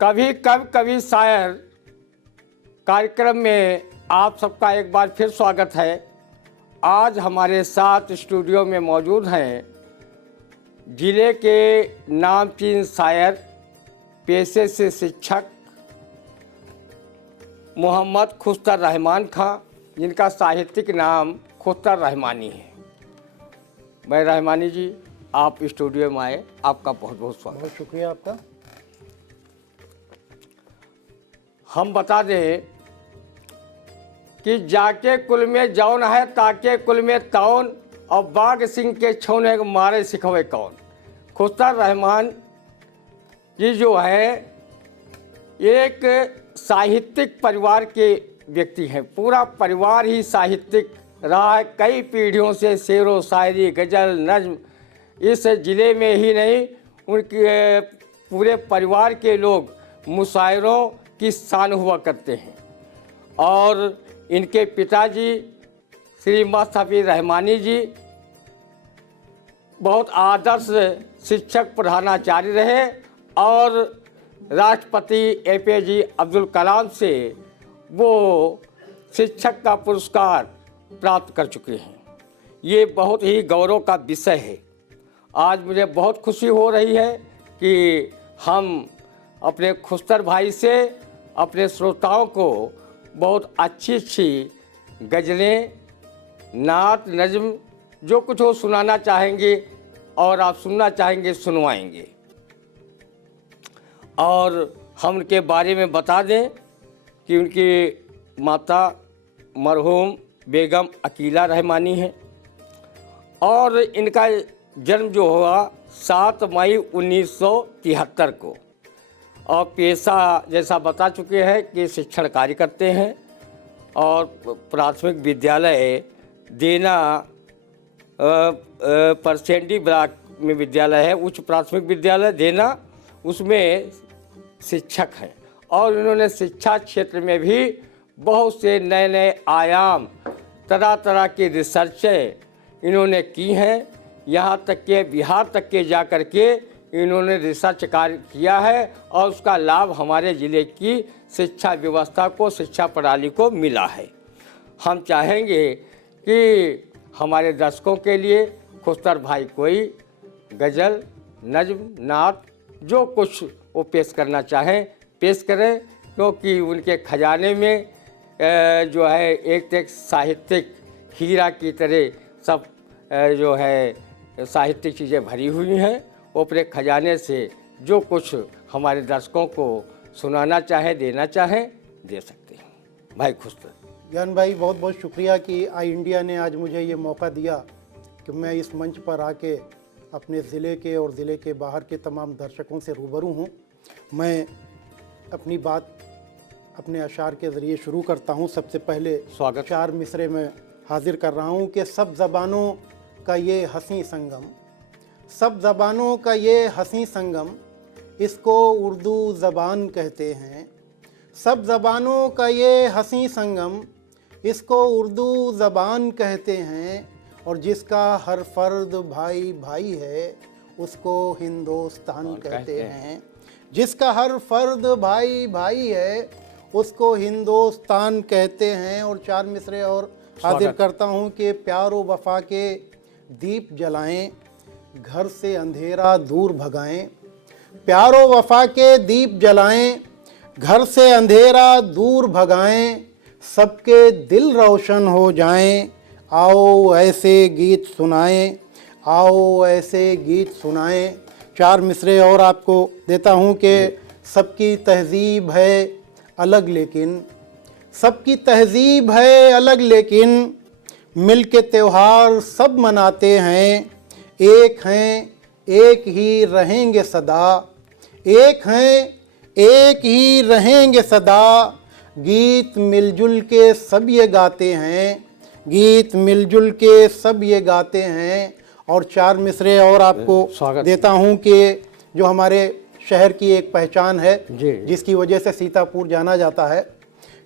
कभी कब कभी शायर कार्यक्रम में आप सबका एक बार फिर स्वागत है। आज हमारे साथ स्टूडियो में मौजूद हैं जिले के नामचीन शायर, पेशे से शिक्षक मोहम्मद खुस्तर रहमान खां, जिनका साहित्यिक नाम खुस्तर रहमानी है। मैं रहमानी जी, आप स्टूडियो में आए, आपका बहुत बहुत स्वागत। बहुत शुक्रिया आपका। हम बता दें कि जाके कुल में जौन है, ताके कुल में तौन, और बाघ सिंह के छौने को मारे सिखवे कौन। खुस्तर रहमान जी जो है एक साहित्यिक परिवार के व्यक्ति हैं। पूरा परिवार ही साहित्यिक रहा है। कई पीढ़ियों से शेरो शायरी, गज़ल, नज्म इस ज़िले में ही नहीं, उनके पूरे परिवार के लोग मुशायरों की शान हुआ करते हैं। और इनके पिताजी श्री मुस्तफ़ी रहमानी जी बहुत आदर्श शिक्षक प्रधानाचार्य रहे और राष्ट्रपति APJ अब्दुल कलाम से वो शिक्षक का पुरस्कार प्राप्त कर चुके हैं। ये बहुत ही गौरव का विषय है। आज मुझे बहुत खुशी हो रही है कि हम अपने खुस्तर भाई से अपने श्रोताओं को बहुत अच्छी अच्छी गज़लें, नात, नज़्म जो कुछ वो सुनाना चाहेंगे और आप सुनना चाहेंगे सुनवाएंगे। और हम उनके बारे में बता दें कि उनकी माता मरहूम बेगम अकीला रहमानी है और इनका जन्म जो हुआ 7 मई 1973 को। और पेशा जैसा बता चुके हैं कि शिक्षण कार्य करते हैं और प्राथमिक विद्यालय देना परसेंडी ब्लॉक में विद्यालय है, उच्च प्राथमिक विद्यालय देना, उसमें शिक्षक हैं। और इन्होंने शिक्षा क्षेत्र में भी बहुत से नए नए आयाम, तरह तरह की रिसर्चें इन्होंने की हैं। यहाँ तक के बिहार तक के जा कर के इन्होंने रिसर्च कार्य किया है और उसका लाभ हमारे ज़िले की शिक्षा व्यवस्था को, शिक्षा प्रणाली को मिला है। हम चाहेंगे कि हमारे दर्शकों के लिए खुस्तर भाई कोई गज़ल, नज्म, नात जो कुछ वो पेश करना चाहें पेश करें, क्योंकि उनके खजाने में जो है एक साहित्यिक हीरा की तरह सब जो है साहित्यिक चीज़ें भरी हुई हैं। वो अपने खजाने से जो कुछ हमारे दर्शकों को सुनाना चाहे, देना चाहें, दे सकते हैं। भाई खुस्तर। ज्ञान भाई, बहुत बहुत शुक्रिया कि आई इंडिया ने आज मुझे ये मौका दिया कि मैं इस मंच पर आके अपने ज़िले के और ज़िले के बाहर के तमाम दर्शकों से रूबरू हूँ। मैं अपनी बात अपने अशार के ज़रिए शुरू करता हूँ। सबसे पहले स्वागत। 4 मिसरे में हाजिर कर रहा हूँ कि सब ज़बानों का ये हंसी संगम, सब ज़बानों का ये हंसी संगम, इसको उर्दू ज़बान कहते हैं। सब ज़बानों का ये हंसी संगम, इसको उर्दू ज़बान कहते हैं। और जिसका हर फ़र्द भाई भाई है, उसको हिंदुस्तान कहते हैं। जिसका हर फ़र्द भाई भाई है, उसको हिंदुस्तान कहते हैं। और 4 मिसरे और हाजिर करता हूँ कि प्यार व वफ़ा के दीप जलाएं, घर से अंधेरा दूर भगाएं। प्यार व वफ़ा के दीप जलाएं, घर से अंधेरा दूर भगाएं। सबके दिल रोशन हो जाएं, आओ ऐसे गीत सुनाएं, आओ ऐसे गीत सुनाएं। 4 मिसरे और आपको देता हूँ कि सबकी तहज़ीब है अलग लेकिन, सबकी तहज़ीब है अलग लेकिन, मिल के त्यौहार सब मनाते हैं। एक हैं एक ही रहेंगे सदा, एक हैं एक ही रहेंगे सदा। गीत मिलजुल के सब ये गाते हैं, गीत मिलजुल के सब ये गाते हैं। और 4 मिसरे और आपको देता हूँ कि जो हमारे शहर की एक पहचान है, जिसकी वजह से सीतापुर जाना जाता है,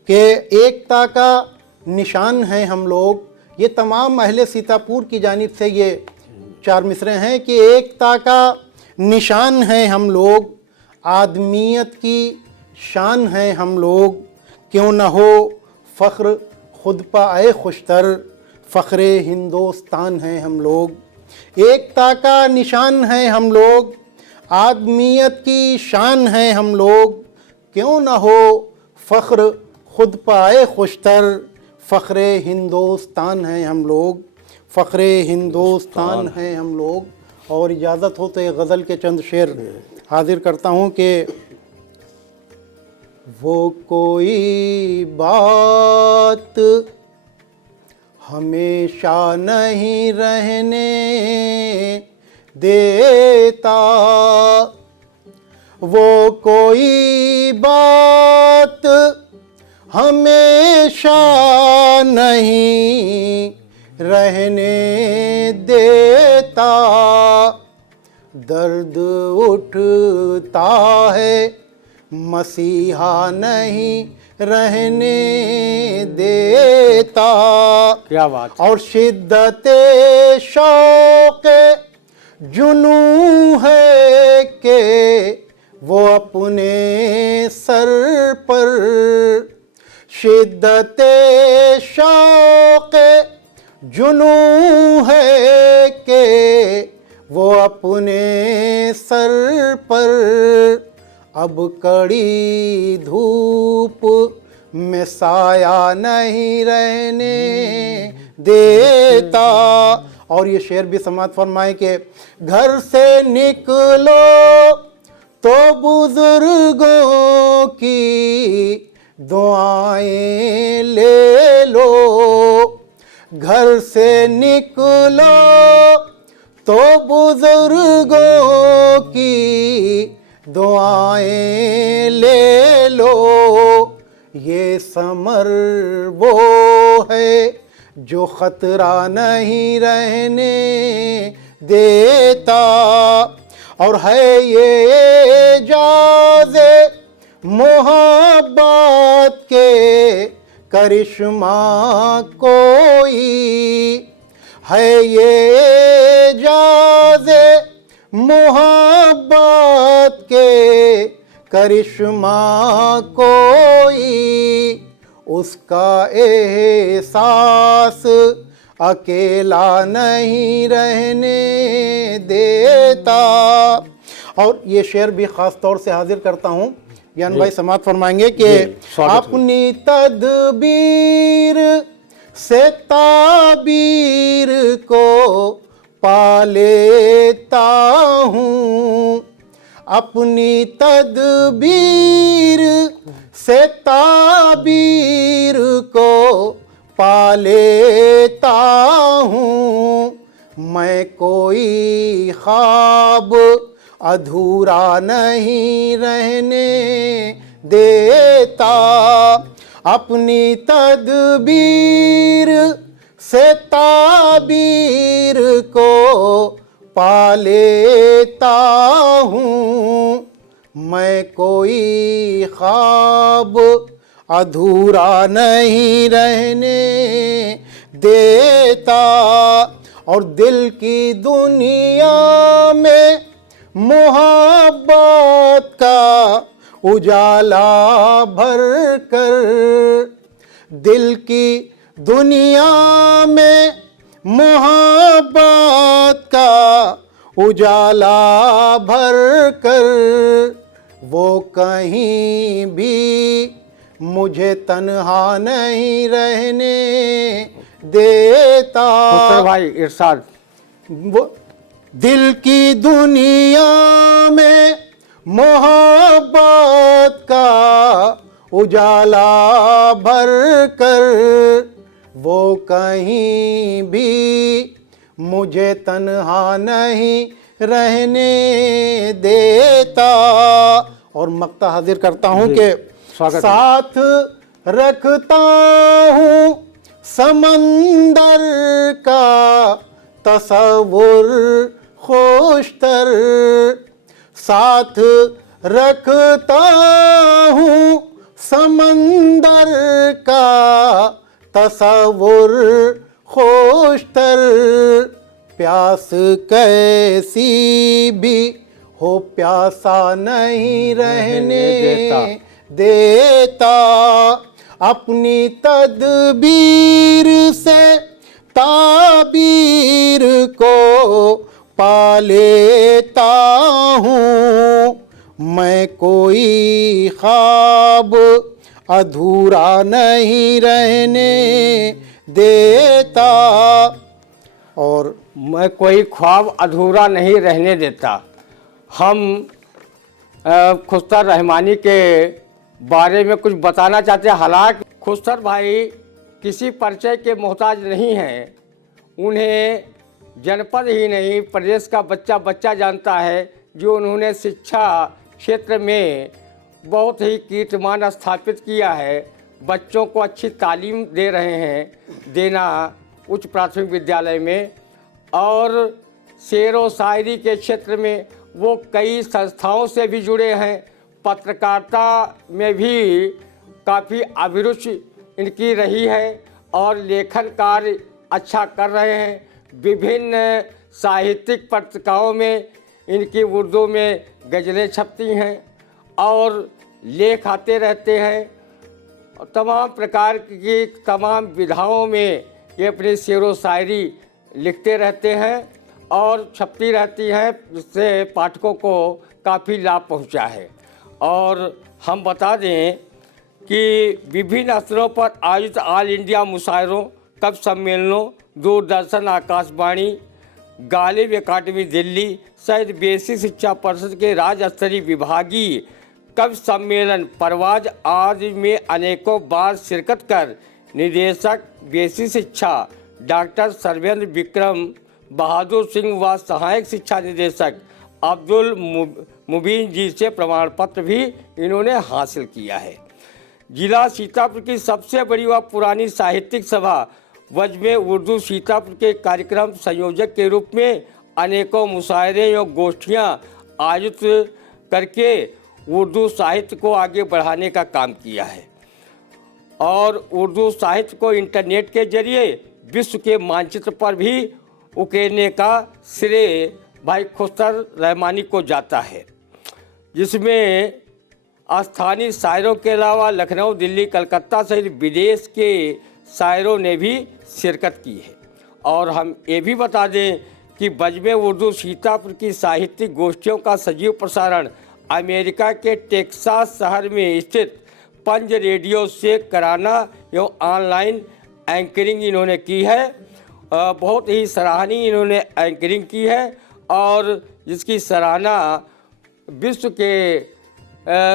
कि एकता का निशान है हम लोग। ये तमाम अहले सीतापुर की जानिब से ये 4 मिसरे हैं कि एकता का निशान है हम लोग, आदमियत की शान हैं हम लोग, क्यों न हो फ़ख्र खुद पाए खुशतर, फ़ख्रे हिंदुस्तान हैं हम लोग। एकता का निशान हैं हम लोग, आदमियत की शान हैं हम लोग, क्यों न हो फ़ख्र खुद पाए खुशतर, फ़ख्रे हिंदुस्तान हैं हम लोग, फ़ख्रे हिंदुस्तान हैं हम लोग। और इजाज़त हो तो एक गज़ल के चंद शेर हाजिर करता हूँ कि वो कोई बात हमेशा नहीं रहने देता, वो कोई बात हमेशा नहीं रहने देता, दर्द उठता है मसीहा नहीं रहने देता। क्या बात। और शिद्दत शौक़ जुनू है कि वो अपने सर पर, शिद्दत शौक़ जुनू है कि वो अपने सर पर, अब कड़ी धूप में साया नहीं रहने देता। और ये शेर भी समात फरमाए कि घर से निकलो तो बुजुर्गों की दुआएं ले लो, घर से निकलो तो बुजुर्गों की दुआएं ले लो, ये समर वो है जो ख़तरा नहीं रहने देता, और है ये एजाज़े मोहब्बत के करिश्मा कोई, है ये एजाज़े मोहब्बत के करिश्मा कोई, उसका एहसास अकेला नहीं रहने देता। और ये शेर भी ख़ास तौर से हाजिर करता हूँ, यान भाई समात फरमाएंगे कि अपनी तदबीर से ताबीर को पा लेता हूँ, अपनी तदबीर से ताबीर को पा लेता हूँ, मैं कोई ख्वाब अधूरा नहीं रहने देता, अपनी तदबीर से ताबीर को पा लेता हूँ, मैं कोई ख्वाब अधूरा नहीं रहने देता। और दिल की दुनिया में मोहब्बत का उजाला भर कर, दिल की दुनिया में मोहब्बत का उजाला भर कर, वो कहीं भी मुझे तन्हा नहीं रहने देता। भाई इरशाद। वो दिल की दुनिया में मोहब्बत का उजाला भर कर, वो कहीं भी मुझे तन्हा नहीं रहने देता। और मक्ता हाजिर करता हूँ कि साथ रखता हूँ समंदर का तसव्वुर खुशतर, साथ रखता हूँ समंदर का तसव्वुर खुशतर, प्यास कैसी भी हो प्यासा नहीं रहने देता, अपनी तदबीर से ताबीर को पा लेता हूँ। मैं कोई ख्वाब अधूरा नहीं रहने देता, और मैं कोई ख्वाब अधूरा नहीं रहने देता। हम खुस्तर रहमानी के बारे में कुछ बताना चाहते हैं। हालांकि खुस्तर भाई किसी परिचय के मोहताज नहीं हैं। उन्हें जनपद ही नहीं प्रदेश का बच्चा बच्चा जानता है, जो उन्होंने शिक्षा क्षेत्र में बहुत ही कीर्तिमान स्थापित किया है। बच्चों को अच्छी तालीम दे रहे हैं देना उच्च प्राथमिक विद्यालय में, और शेर व शायरी के क्षेत्र में वो कई संस्थाओं से भी जुड़े हैं। पत्रकारिता में भी काफ़ी अभिरुचि इनकी रही है और लेखन कार्य अच्छा कर रहे हैं। विभिन्न साहित्यिक पत्रिकाओं में इनकी उर्दू में गज़लें छपती हैं और लेख आते रहते हैं। तमाम प्रकार की तमाम विधाओं में ये अपनी शेर व शायरी लिखते रहते हैं और छपती रहती हैं, जिससे पाठकों को काफ़ी लाभ पहुंचा है। और हम बता दें कि विभिन्न स्तरों पर आयोजित ऑल इंडिया मुशायरों, कवि सम्मेलनों, दूरदर्शन, आकाशवाणी, गालिब अकादमी दिल्ली सहित बेसिक शिक्षा परिषद के राज्य स्तरीय विभागीय कवि सम्मेलन परवाज आदि में अनेकों बार शिरकत कर निदेशक बेसिक शिक्षा डॉक्टर सर्वेंद्र विक्रम बहादुर सिंह व सहायक शिक्षा निदेशक अब्दुल मुबीन जी से प्रमाण पत्र भी इन्होंने हासिल किया है। जिला सीतापुर की सबसे बड़ी व पुरानी साहित्यिक सभा वज्म उर्दू सीतापुर के कार्यक्रम संयोजक के रूप में अनेकों मुशायरे और गोष्ठियाँ आयोजित करके उर्दू साहित्य को आगे बढ़ाने का काम किया है और उर्दू साहित्य को इंटरनेट के जरिए विश्व के मानचित्र पर भी उकेरने का श्रेय भाई खुस्तर रहमानी को जाता है, जिसमें स्थानीय शायरों के अलावा लखनऊ, दिल्ली, कलकत्ता सहित विदेश के शायरों ने भी शिरकत की है। और हम ये भी बता दें कि बज्म उर्दू सीतापुर की साहित्यिक गोष्ठियों का सजीव प्रसारण अमेरिका के टेक्सास शहर में स्थित पंज रेडियो से कराना एवं ऑनलाइन एंकरिंग इन्होंने की है। बहुत ही सराहनीय इन्होंने एंकरिंग की है और जिसकी सराहना विश्व के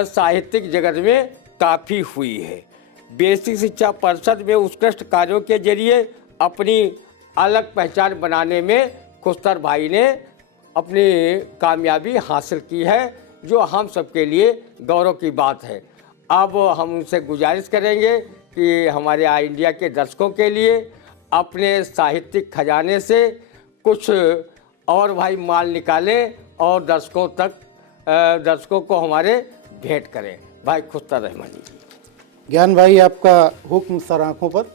साहित्यिक जगत में काफ़ी हुई है। बेसिक शिक्षा परिषद में उत्कृष्ट कार्यों के जरिए अपनी अलग पहचान बनाने में खुस्तर भाई ने अपनी कामयाबी हासिल की है, जो हम सबके लिए गौरव की बात है। अब हम उनसे गुजारिश करेंगे कि हमारे ऑल इंडिया के दर्शकों के लिए अपने साहित्यिक खजाने से कुछ और भाई माल निकालें और दर्शकों को हमारे भेंट करें। भाई खुस्तर रहमानी जी। ज्ञान भाई, आपका हुक्म सर आँखों पर।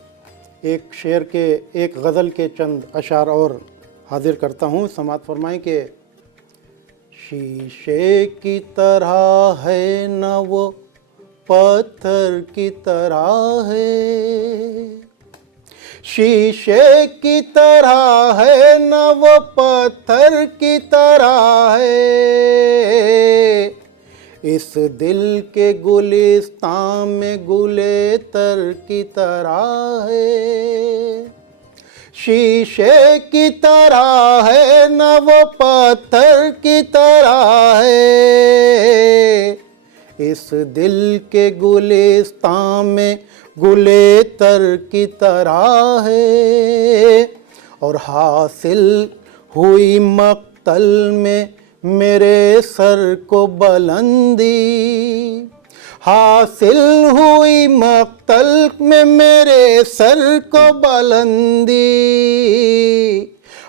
एक शेर के, एक गज़ल के चंद अशार और हाजिर करता हूँ। समात फरमाएं कि शीशे की तरह है न वो पत्थर की तरह है, शीशे की तरह है न वो पत्थर की तरह है, इस दिल के गुलिस्तान में गुलेतर की तरह है, शीशे की तरह है न वो पत्थर की तरह है, इस दिल के गुलिस्तान में गुलेतर की तरह है, और हासिल हुई मक्तल में मेरे सर को बुलंदी, हासिल हुई मक्तल में मेरे सर को बुलंदी,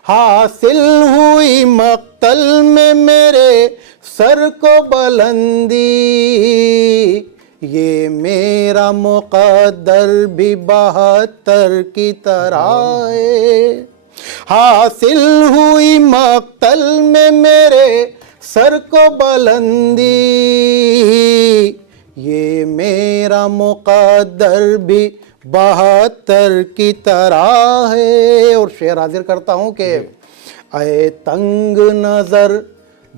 हासिल हुई मक्तल में मेरे सर को बुलंदी, ये मेरा मुक़द्दर भी 72 की तरह है, हासिल हुई मक्तल में मेरे सर को बुलंदी, ये मेरा मुक़द्दर भी 72 की तरह है। और शेर हाजिर करता हूँ कि ऐ तंग नज़र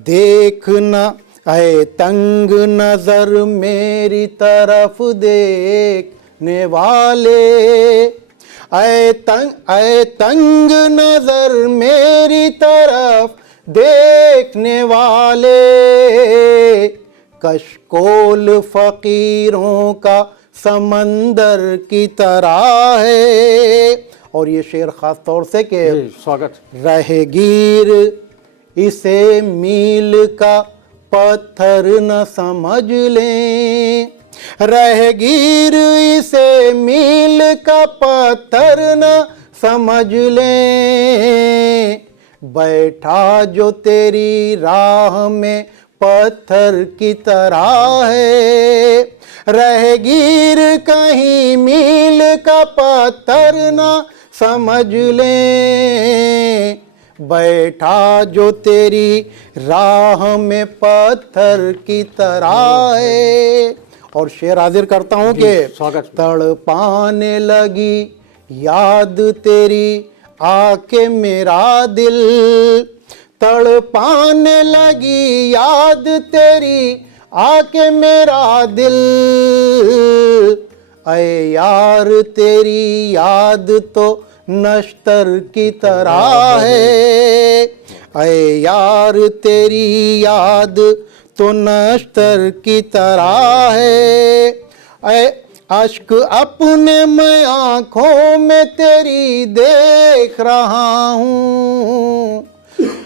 देखना, ऐ तंग नज़र मेरी तरफ देखने वाले, ऐ तंग नज़र मेरी तरफ देखने वाले, कशकोल फ़कीरों का समंदर की तरह है। और ये शेर ख़ास तौर से कि स्वागत। रहेगीर इसे मील का पत्थर न समझ लें, रहेगीर इसे मील का पत्थर न समझ लें, बैठा जो तेरी राह में पत्थर की तरह है, रहेगीर कहीं मील का पत्थर न समझ लें, बैठा जो तेरी राह में पत्थर की तरह है। और शेर हाजिर करता हूँ कि स्वागत। तड़पाने लगी याद तेरी आके मेरा दिल, तड़पाने लगी याद तेरी आके मेरा दिल, ऐ यार तेरी याद तो नश्तर की तरह है, ऐ यार तेरी याद तो नश्तर की तरह है, ऐ अश्क अपने मैं आँखों में तेरी देख रहा हूँ,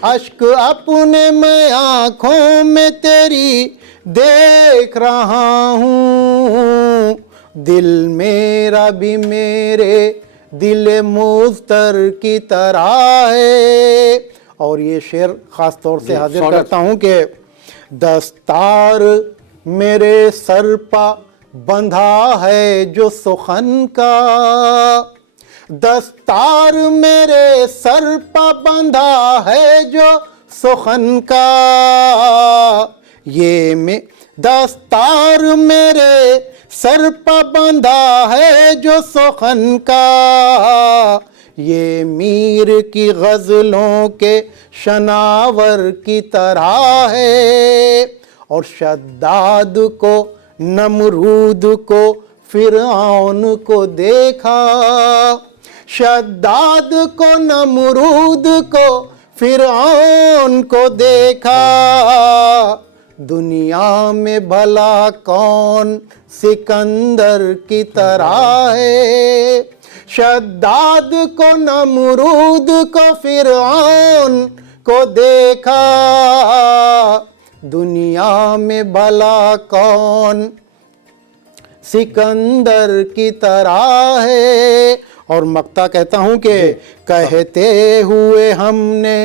अश्क अपने मैं आँखों में तेरी देख रहा हूँ, दिल मेरा भी मेरे दिल मुज़्तर की तरह है। और ये शेर ख़ास तौर से हाजिर करता हूँ कि दस्तार मेरे सर पर बंधा है जो सुखन का, दस्तार मेरे सर पर बंधा है जो सुखन का, ये में दस्तार मेरे सर पर बंधा है जो सुखन का, ये मीर की गज़लों के शनावर की तरह है। और शद्दाद को नमरूद को फ़िरऔन को देखा, शद्दाद को नमरूद को फ़िरऔन को देखा, दुनिया में भला कौन सिकंदर की तरह है, शद्दाद को नमरूद को फ़िरऔन को देखा, दुनिया में भला कौन सिकंदर की तरह है। और मक्ता कहता हूँ कि कहते हुए हमने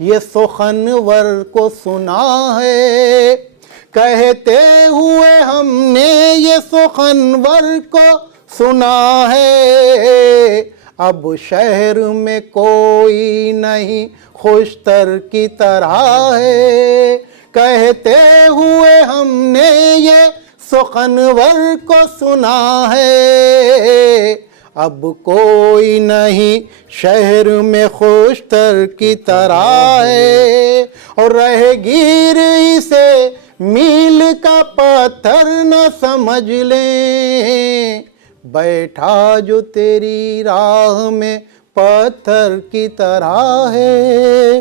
ये सुखनवर को सुना है, कहते हुए हमने ये सुखनवर को सुना है, अब शहर में कोई नहीं खुशतर की तरह है, कहते हुए हमने ये सुखनवर को सुना है, अब कोई नहीं शहर में खुशतर की तरह है, और रहेगीर इसे मील का पत्थर न समझ लें, बैठा जो तेरी राह में पत्थर की तरह है।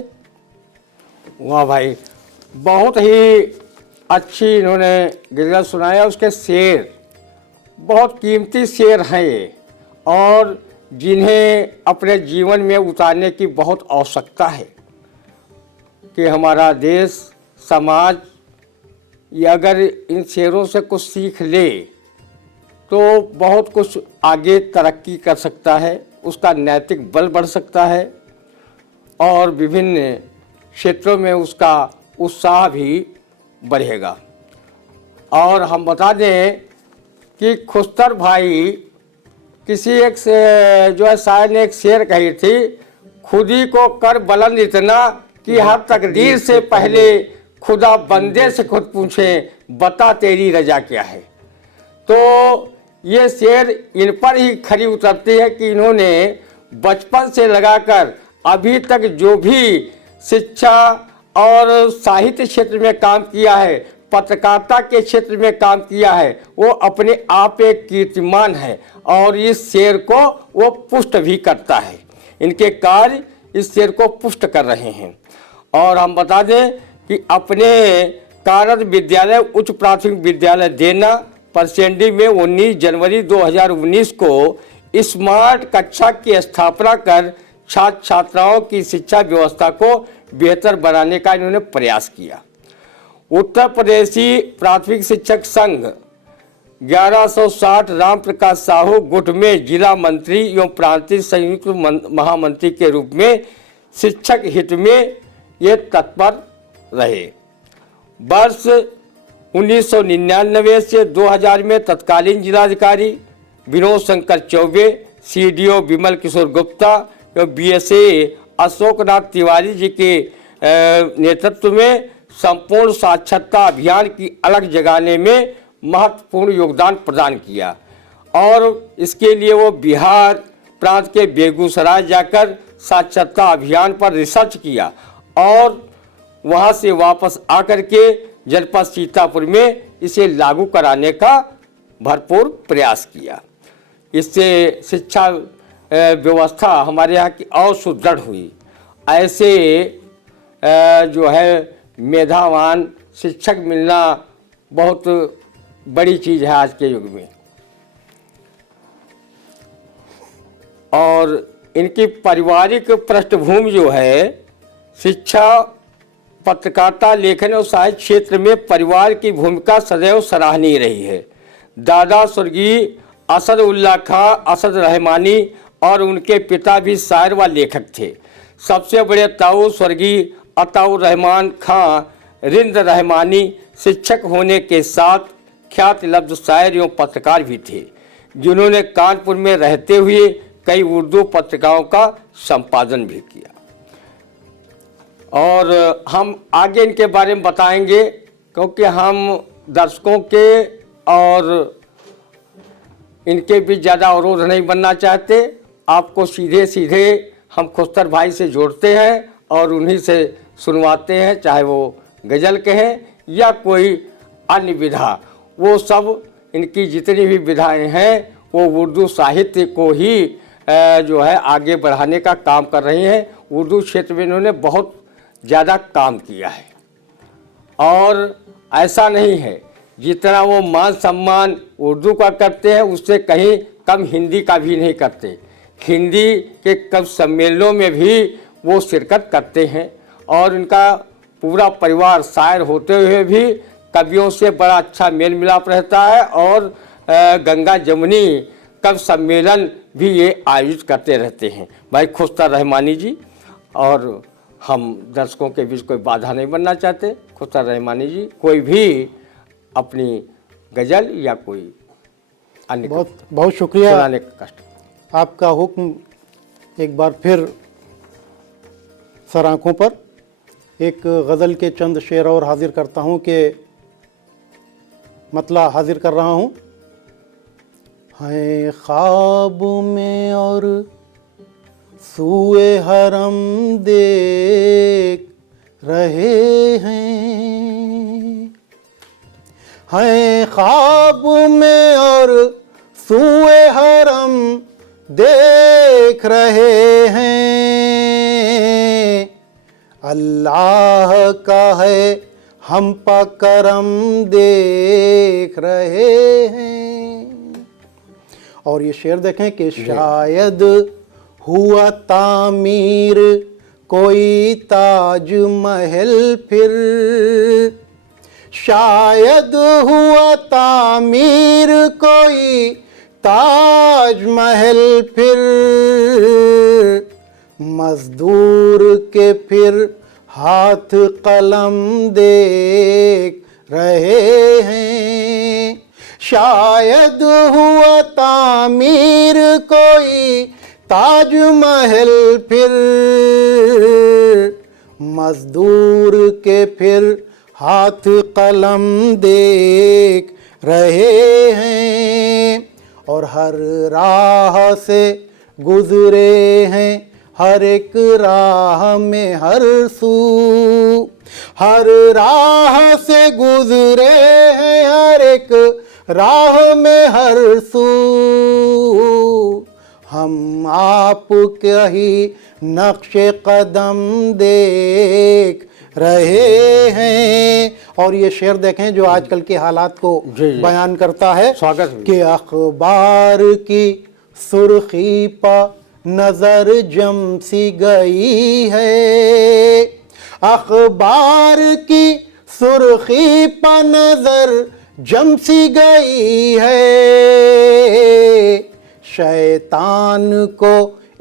वाह भाई, बहुत ही अच्छी इन्होंने गज़ल सुनाया। उसके शेर बहुत कीमती शेर हैं ये, और जिन्हें अपने जीवन में उतारने की बहुत आवश्यकता है कि हमारा देश समाज ये अगर इन शेरों से कुछ सीख ले तो बहुत कुछ आगे तरक्की कर सकता है, उसका नैतिक बल बढ़ सकता है और विभिन्न क्षेत्रों में उसका उत्साह भी बढ़ेगा। और हम बता दें कि खुस्तर भाई किसी एक से जो है शायर ने एक शेर कही थी, खुदी को कर बुलंद इतना कि हर तकदीर से पहले खुदा बंदे से खुद पूछे बता तेरी रजा क्या है। तो ये शेर इन पर ही खरी उतरती है कि इन्होंने बचपन से लगाकर अभी तक जो भी शिक्षा और साहित्य क्षेत्र में काम किया है, पत्रकारिता के क्षेत्र में काम किया है, वो अपने आप एक कीर्तिमान है और इस शेर को वो पुष्ट भी करता है। इनके कार्य इस शेर को पुष्ट कर रहे हैं। और हम बता दें कि अपने कारद विद्यालय उच्च प्राथमिक विद्यालय देना परसेंडी में 19 जनवरी 2019 को स्मार्ट कक्षा की स्थापना कर छात्र छात्राओं की शिक्षा व्यवस्था को बेहतर बनाने का इन्होंने प्रयास किया। उत्तर प्रदेशी प्राथमिक शिक्षक संघ 1160 राम प्रकाश साहू गुट में जिला मंत्री एवं प्रांतीय संयुक्त महामंत्री के रूप में शिक्षक हित में ये तत्पर रहे। वर्ष 1999 से 2000 में तत्कालीन जिलाधिकारी विनोद शंकर चौबे, सीडीओ विमल किशोर गुप्ता एवं बीएसए अशोकनाथ तिवारी जी के नेतृत्व में संपूर्ण साक्षरता अभियान की अलग जगाने में महत्वपूर्ण योगदान प्रदान किया और इसके लिए वो बिहार प्रांत के बेगूसराय जाकर साक्षरता अभियान पर रिसर्च किया और वहाँ से वापस आकर के जनपद सीतापुर में इसे लागू कराने का भरपूर प्रयास किया। इससे शिक्षा व्यवस्था हमारे यहाँ की और सुदृढ़ हुई। ऐसे जो है मेधावान शिक्षक मिलना बहुत बड़ी चीज़ है आज के युग में। और इनकी पारिवारिक पृष्ठभूमि जो है शिक्षा, पत्रकारिता, लेखन और साहित्य क्षेत्र में परिवार की भूमिका सदैव सराहनीय रही है। दादा स्वर्गीय असद उल्ला खां असद रहमानी और उनके पिता भी शायर व लेखक थे। सबसे बड़े ताऊ स्वर्गीय अताउर रहमान खां रिंद रहमानी शिक्षक होने के साथ ख्यात लब्ध शायर एवं पत्रकार भी थे, जिन्होंने कानपुर में रहते हुए कई उर्दू पत्रिकाओं का संपादन भी किया। और हम आगे इनके बारे में बताएंगे क्योंकि हम दर्शकों के और इनके बीच ज़्यादा अवरोध नहीं बनना चाहते। आपको सीधे सीधे हम खुस्तर भाई से जोड़ते हैं और उन्हीं से सुनवाते हैं, चाहे वो गज़ल कहें या कोई अन्य विधा। वो सब इनकी जितनी भी विधाएं हैं वो उर्दू साहित्य को ही जो है आगे बढ़ाने का काम कर रही हैं। उर्दू क्षेत्र में इन्होंने बहुत ज़्यादा काम किया है और ऐसा नहीं है जितना वो मान सम्मान उर्दू का करते हैं उससे कहीं कम हिंदी का भी नहीं करते। हिंदी के कवि सम्मेलनों में भी वो शिरकत करते हैं और इनका पूरा परिवार शायर होते हुए भी कवियों से बड़ा अच्छा मेल मिलाप रहता है और गंगा जमुनी कवि सम्मेलन भी ये आयोजित करते रहते हैं। भाई खुस्तर रहमानी जी, और हम दर्शकों के बीच कोई बाधा नहीं बनना चाहते। खुस्तर रहमानी जी कोई भी अपनी गज़ल या कोई अन्य बहुत बहुत शुक्रिया सुनाने का कष्ट। आपका हुक्म एक बार फिर सर आँखों पर। एक गज़ल के चंद शेर और हाजिर करता हूँ कि मतला हाजिर कर रहा हूँ। हैं ख्वाब में और सूए हरम देख रहे हैं, हैं ख्वाब में और सूए हरम देख रहे हैं। अल्लाह का है हम पर करम देख रहे हैं। और ये शेर देखें कि शायद हुआ तामीर कोई ताज महल फिर, शायद हुआ तामीर कोई ताज महल फिर, मजदूर के फिर हाथ कलम देख रहे हैं। शायद हुआ तामीर कोई ताज महल फिर, मजदूर के फिर हाथ कलम देख रहे हैं और हर राह से गुजरे हैं, हर एक राह में हर सू, हर राह से गुजरे हैं, हर एक राह में हर सू। हम आपके ही नक्शे कदम देख रहे हैं। और ये शेर देखें जो आजकल के हालात को बयान करता है स्वागत कि अखबार की सुर्खी पर नजर जम सी गई है, अखबार की सुर्खी पर नजर जम सी गई है। शैतान को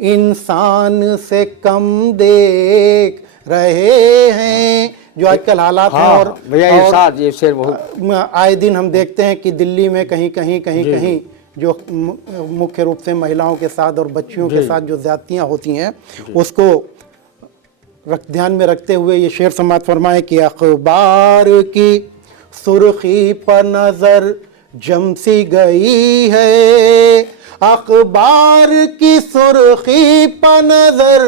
इंसान से कम देख रहे हैं। जो आजकल हालात हैं और भैया ये शेर बहुत आए दिन हम देखते हैं कि दिल्ली में कहीं कहीं जो मुख्य रूप से महिलाओं के साथ और बच्चियों के साथ जो ज्यादतियाँ होती हैं उसको ध्यान में रखते हुए ये शेर समाअत फरमाए कि अखबार की सुर्खी पर नजर जम सी गई है, अखबार की सुर्खी पर नजर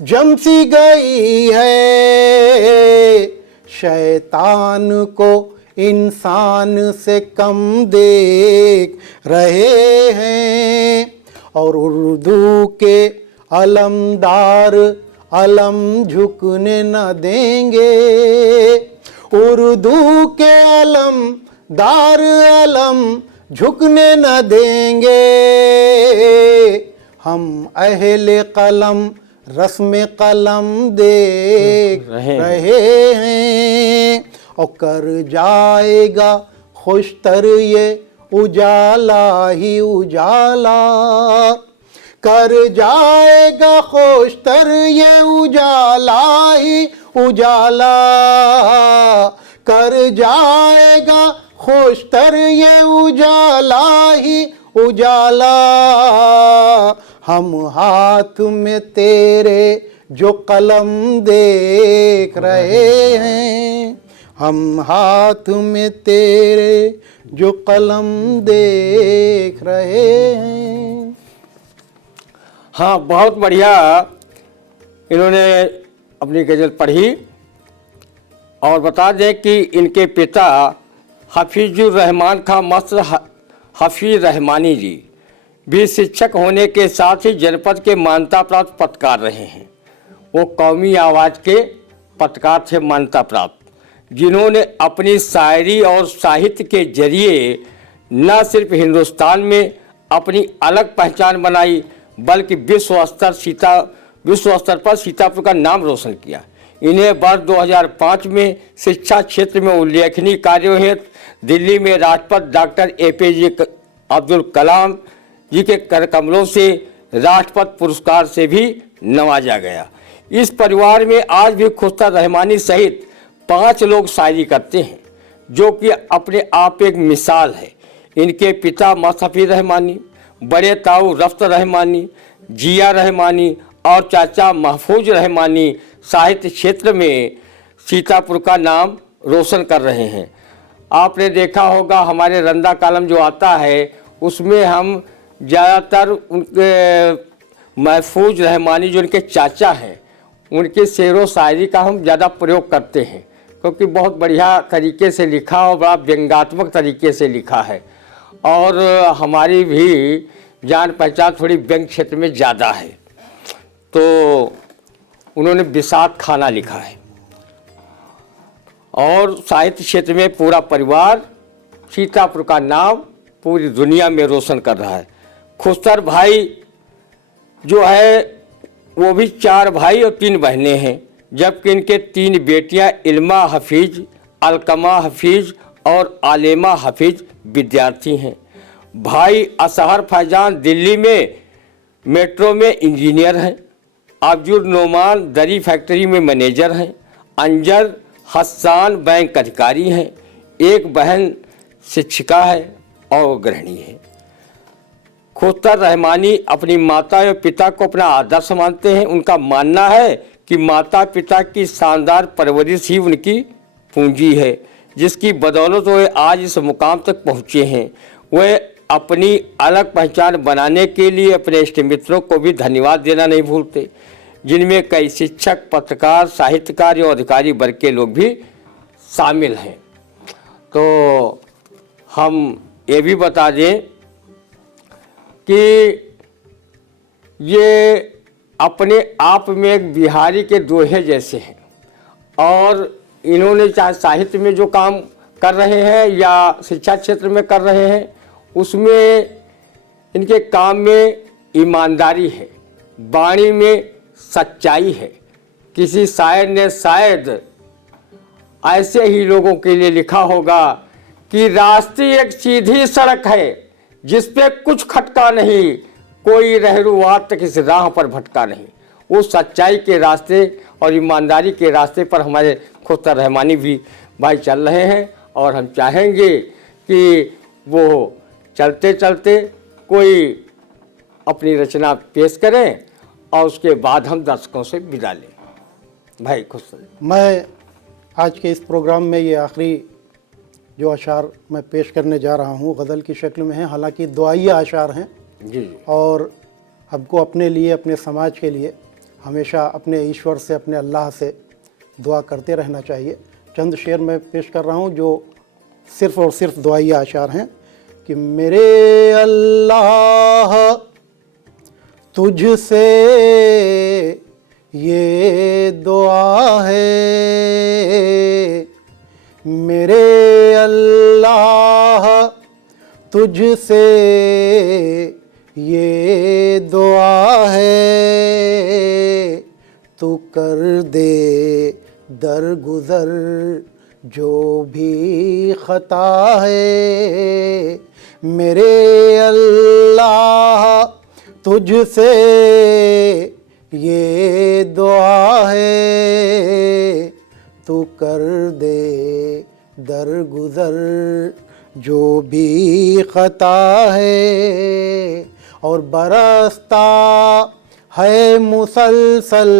जम सी गई है। शैतान को इंसान से कम देख रहे हैं और उर्दू के अलमदार अलम झुकने न देंगे, उर्दू के अलमदार अलम झुकने न देंगे। हम अहले कलम रस्म कलम देख रहे हैं और कर जाएगा खुशतर ये उजाला ही उजाला, कर जाएगा खुशतर ये उजाला ही उजाला, कर जाएगा खुशतर ये उजाला ही उजाला। हम हाथ में तेरे जो कलम देख रहे हैं, हम हाथ में तेरे जो कलम देख रहे हैं। हाँ, बहुत बढ़िया इन्होंने अपनी गज़ल पढ़ी। और बता दें कि इनके पिता हफीजुर रहमान खां मस्र हफीज रहमानी जी भी शिक्षक होने के साथ ही जनपद के मान्यता प्राप्त पत्रकार रहे हैं। वो कौमी आवाज़ के पत्रकार थे मान्यता प्राप्त, जिन्होंने अपनी शायरी और साहित्य के जरिए न सिर्फ हिंदुस्तान में अपनी अलग पहचान बनाई बल्कि विश्व स्तर पर सीतापुर का नाम रोशन किया। इन्हें वर्ष 2005 में शिक्षा क्षेत्र में उल्लेखनीय कार्यों हेतु दिल्ली में राष्ट्रपति डॉक्टर APJ अब्दुल कलाम जी के कर कमलों से राष्ट्रपति पुरस्कार से भी नवाजा गया। इस परिवार में आज भी खुस्तर रहमानी सहित 5 लोग शायरी करते हैं, जो कि अपने आप एक मिसाल है। इनके पिता मसहफी रहमानी, बड़े ताऊ रफ्त रहमानी, जिया रहमानी और चाचा महफूज रहमानी साहित्य क्षेत्र में सीतापुर का नाम रोशन कर रहे हैं। आपने देखा होगा हमारे रंदा कॉलम जो आता है उसमें हम ज़्यादातर उनके महफूज रहमानी जो उनके चाचा हैं उनके शेर व शायरी का हम ज़्यादा प्रयोग करते हैं, क्योंकि बहुत बढ़िया तरीके से लिखा और बड़ा व्यंग्यात्मक तरीके से लिखा है। और हमारी भी जान पहचान थोड़ी व्यंग क्षेत्र में ज़्यादा है, तो उन्होंने बिसात खाना लिखा है। और साहित्य क्षेत्र में पूरा परिवार सीतापुर का नाम पूरी दुनिया में रोशन कर रहा है। खुस्तर भाई जो है वो भी 4 भाई और 3 बहनें हैं, जबकि इनके 3 बेटियां इल्मा हफीज, अलकमा हफीज और आलेमा हफीज विद्यार्थी हैं। भाई असहर फैजान दिल्ली में मेट्रो में इंजीनियर हैं। अब्दुल नोमान दरी फैक्ट्री में मैनेजर हैं। अंजर हसन बैंक अधिकारी हैं। एक बहन शिक्षिका है और गृहिणी है। खुस्तर रहमानी अपनी माता और पिता को अपना आदर्श मानते हैं। उनका मानना है कि माता पिता की शानदार परवरिश ही उनकी पूंजी है। जिसकी बदौलत वे आज इस मुकाम तक पहुँचे हैं। वे अपनी अलग पहचान बनाने के लिए अपने इष्ट मित्रों को भी धन्यवाद देना नहीं भूलते, जिनमें कई शिक्षक, पत्रकार, साहित्यकार और अधिकारी वर्ग के लोग भी शामिल हैं। तो हम ये भी बता दें कि ये अपने आप में एक बिहारी के दोहे जैसे हैं और इन्होंने चाहे साहित्य में जो काम कर रहे हैं या शिक्षा क्षेत्र में कर रहे हैं, उसमें इनके काम में ईमानदारी है, वाणी में सच्चाई है। किसी शायर ने शायद ऐसे ही लोगों के लिए लिखा होगा कि रास्ते एक सीधी सड़क है जिस पे कुछ खटका नहीं, कोई रहरुआत तक इस राह पर भटका नहीं। वो सच्चाई के रास्ते और ईमानदारी के रास्ते पर हमारे खुस्तर रहमानी भी भाई चल रहे हैं और हम चाहेंगे कि वो चलते चलते कोई अपनी रचना पेश करें और उसके बाद हम दर्शकों से विदा लें। भाई खुश रहिए। मैं आज के इस प्रोग्राम में ये आखिरी जो अशार मैं पेश करने जा रहा हूँ गज़ल की शक्ल में है, हालांकि दुआइया अशार हैं जी। और हमको अपने लिए, अपने समाज के लिए हमेशा अपने ईश्वर से, अपने अल्लाह से दुआ करते रहना चाहिए। चंद शेर मैं पेश कर रहा हूँ जो सिर्फ़ और सिर्फ दुआइया अशार हैं कि मेरे अल्लाह तुझसे ये दुआ है, मेरे अल्लाह तुझसे ये दुआ है, तू कर दे दरगुज़र जो भी ख़ता है, मेरे अल्लाह तुझसे ये दुआ है, तू कर दे दरगुज़र जो भी ख़ता है। और बरसता है मुसलसल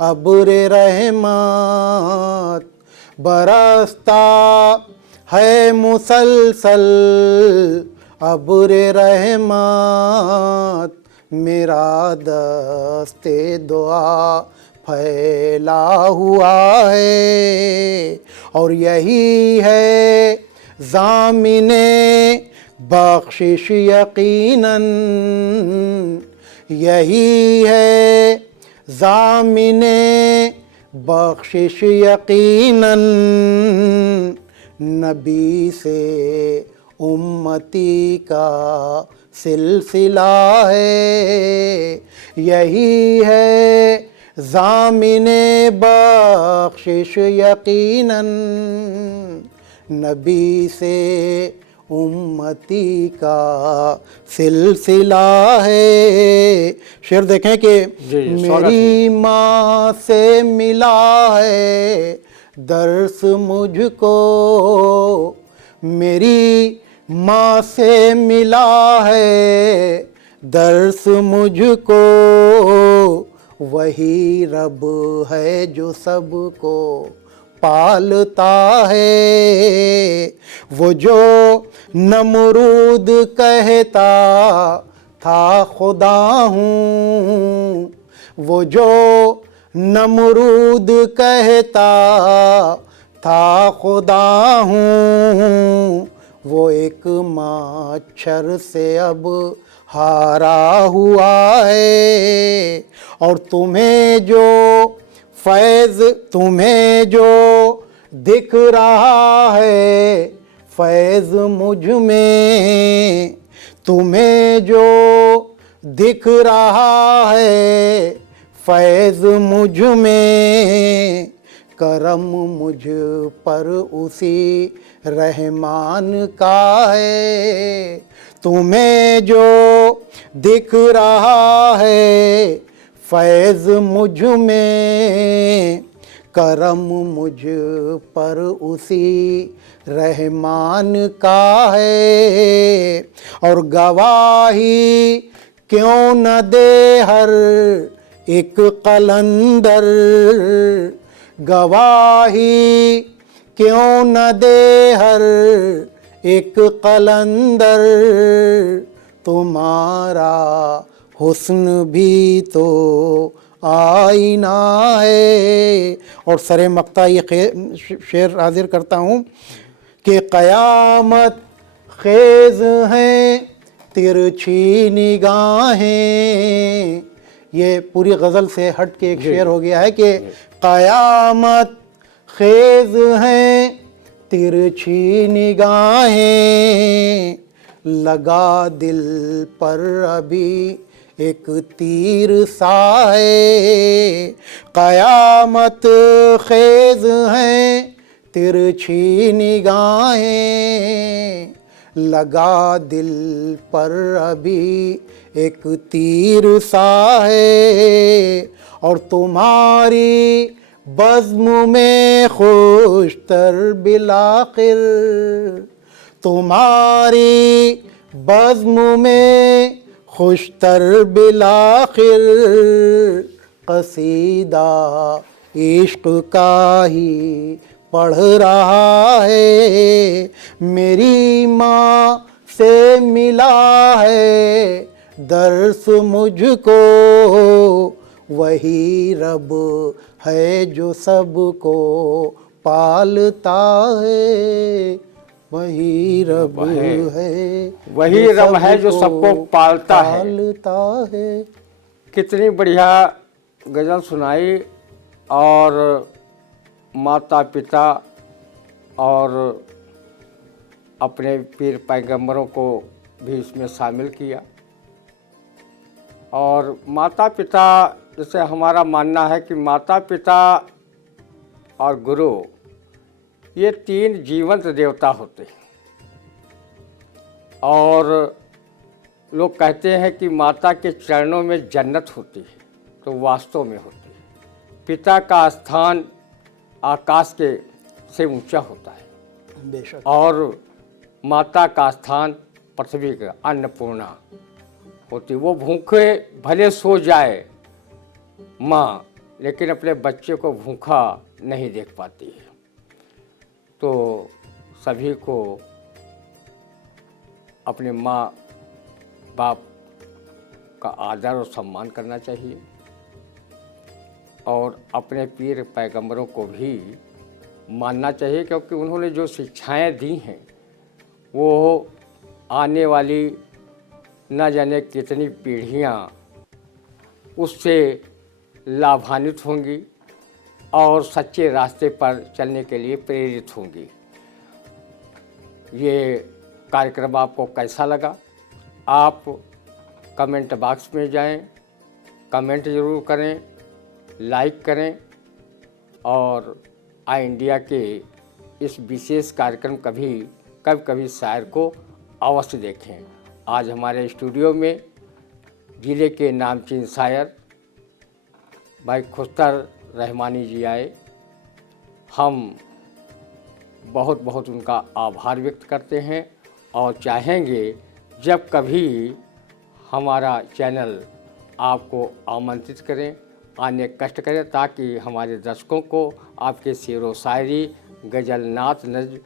अब्र रहमत, बरसता है मुसलसल अब्र रहमत, मेरा दस्ते दुआ फैला हुआ है। और यही है ज़ामिने बख्शिश यकीनन, यही है ज़ामिने बख्शिश यकीनन, नबी से उम्मती का सिलसिला है, यही है ज़ामिने बख्शिश यकीनन, नबी से उम्मती का सिलसिला है। शेर देखें कि मेरी माँ से मिला है दर्स मुझको, मेरी माँ से मिला है दर्स मुझको, वही रब है जो सबको पालता है। वो जो नमरूद कहता था खुदा हूँ, वो जो नमरूद कहता था खुदा हूँ, वो एक मच्छर से अब हारा हुआ है। और तुम्हें जो फैज़, तुम्हें जो दिख रहा है फैज़ मुझ में, तुम्हें जो दिख रहा है फैज़ मुझ में, करम मुझ पर उसी रहमान का है। तुम्हें जो दिख रहा है फैज़ मुझ में, करम मुझ पर उसी रहमान का है। और गवाही क्यों न दे हर एक कलंदर, गवाही क्यों न दे हर एक कलंदर, तुम्हारा हुस्न भी तो आईना है। और सरे मक्ता ये शेर हाजिर करता हूँ कि क़यामत ख़ेज़ हैं तिरछी निगाहें। ये पूरी गज़ल से हट के एक शेर हो गया है कि क़यामत ख़ेज़ हैं तिरछी निगाहें, लगा दिल पर अभी एक तीर सा है। क़यामत ख़ेज़ हैं तिरछी निगाहें, लगा दिल पर अभी एक तीर सा है। और तुम्हारी बज़्म में खुशतर बिलाखिर, तुम्हारी बज़्म में खुशतर बिलाखिर, कसीदा इश्क का ही पढ़ रहा है। मेरी माँ से मिला है दर्स मुझको, वही रब है जो सबको पालता है। वही रब है, वही रब है जो सबको पालता है। कितनी बढ़िया गज़ल सुनाई। और माता पिता और अपने पीर पैगंबरों को भी इसमें शामिल किया। और माता पिता, जैसे हमारा मानना है कि माता पिता और गुरु ये तीन जीवंत देवता होते हैं। और लोग कहते हैं कि माता के चरणों में जन्नत होती है, तो वास्तव में होती है। पिता का स्थान आकाश के से ऊंचा होता है बेशक। और माता का स्थान पृथ्वी का अन्नपूर्णा होती। वो भूखे भले सो जाए माँ, लेकिन अपने बच्चे को भूखा नहीं देख पाती है। तो सभी को अपने माँ बाप का आदर और सम्मान करना चाहिए। और अपने पीर पैगंबरों को भी मानना चाहिए, क्योंकि उन्होंने जो शिक्षाएं दी हैं वो आने वाली न जाने कितनी पीढ़ियाँ उससे लाभान्वित होंगी और सच्चे रास्ते पर चलने के लिए प्रेरित होंगी। ये कार्यक्रम आपको कैसा लगा? आप कमेंट बॉक्स में जाएं, कमेंट ज़रूर करें, लाइक करें और आई इंडिया के इस विशेष कार्यक्रम कभी शायर को अवश्य देखें। आज हमारे स्टूडियो में ज़िले के नामचीन शायर भाई खुस्तर रहमानी जी आए। हम बहुत बहुत उनका आभार व्यक्त करते हैं और चाहेंगे जब कभी हमारा चैनल आपको आमंत्रित करें, आने कष्ट करें, ताकि हमारे दर्शकों को आपके शेर व शायरी, गज़ल, नात, नज़्म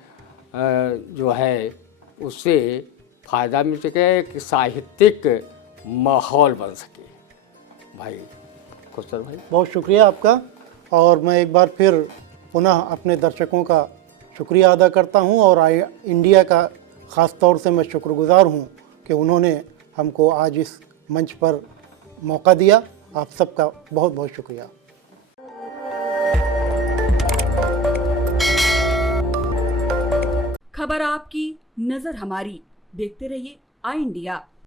जो है उससे फ़ायदा मिल सके, एक साहित्यिक माहौल बन सके। भाई खुस्तर भाई, बहुत शुक्रिया आपका। और मैं एक बार फिर पुनः अपने दर्शकों का शुक्रिया अदा करता हूं और इंडिया का ख़ास तौर से मैं शुक्रगुज़ार हूं कि उन्होंने हमको आज इस मंच पर मौका दिया। आप सबका बहुत बहुत शुक्रिया। खबर आपकी, नज़र हमारी। देखते रहिए आई इंडिया।